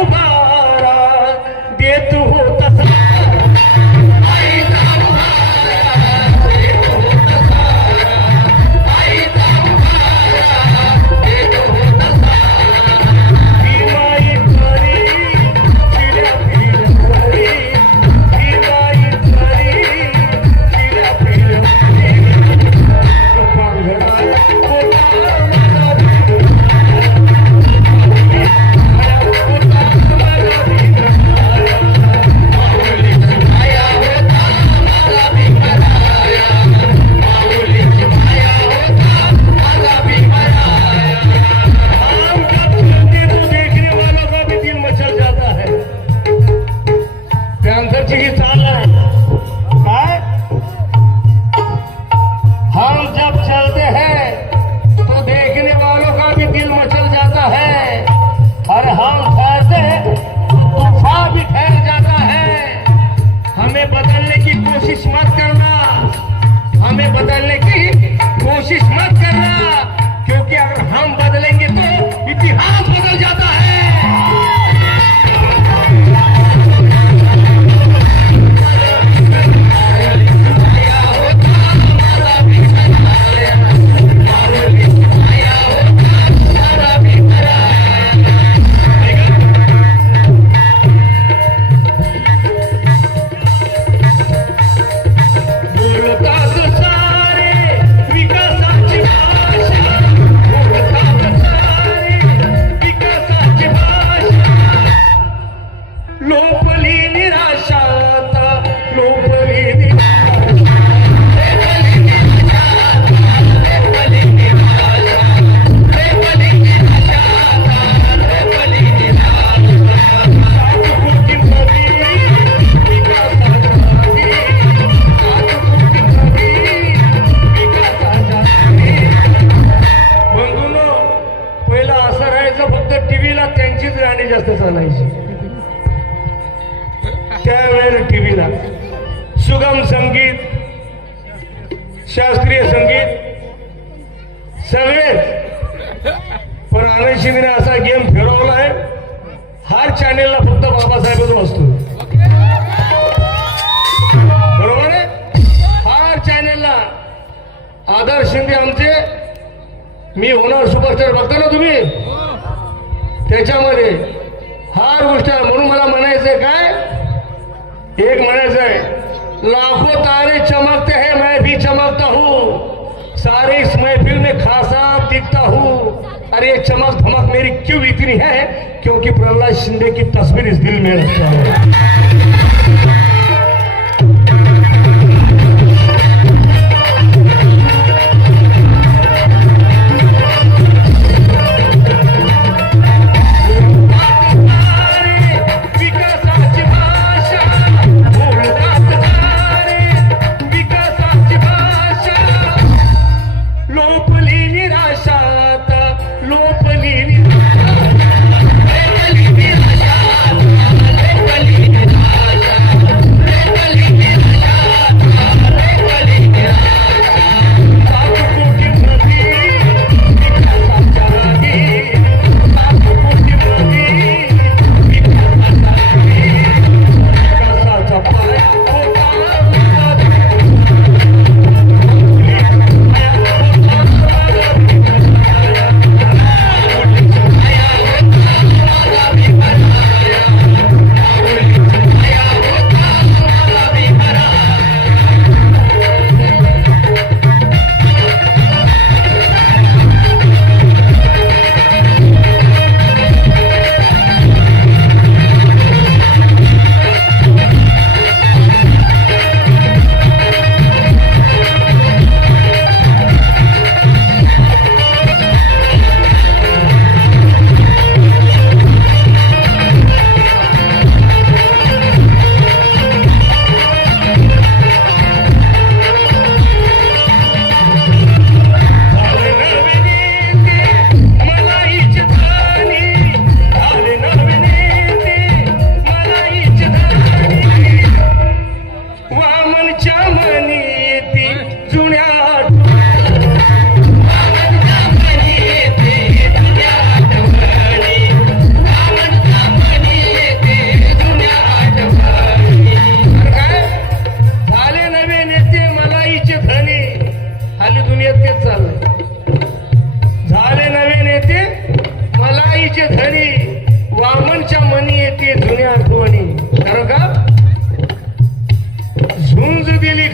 उभारा देत हो तसा open त्यावेळेला टीव्हीला. सुगम संगीत शास्त्रीय संगीत सगळे. पण आनंद शिंदेने असा गेम फिरवला आहे. हर चॅनेलला फक्त बाबासाहेबच बसतो. बरोबर आहे? हर चॅनेलला आधार शिंदे आमचे. मी होणार सुपरस्टार बघता ना तुम्ही? त्याच्यामध्ये. हार गोष्ट म्हणून मला म्हणायचंय काय? एक मन से लाखों तारे चमकते हैं, मैं भी चमकता हूँ। सारे इस महफिल में खासा दिखता हूँ। अरे चमक धमक मेरी क्यों इतनी है? क्योंकि प्रहलाद शिंदे की तस्वीर इस दिल में रखता हूँ। Jangan.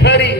hari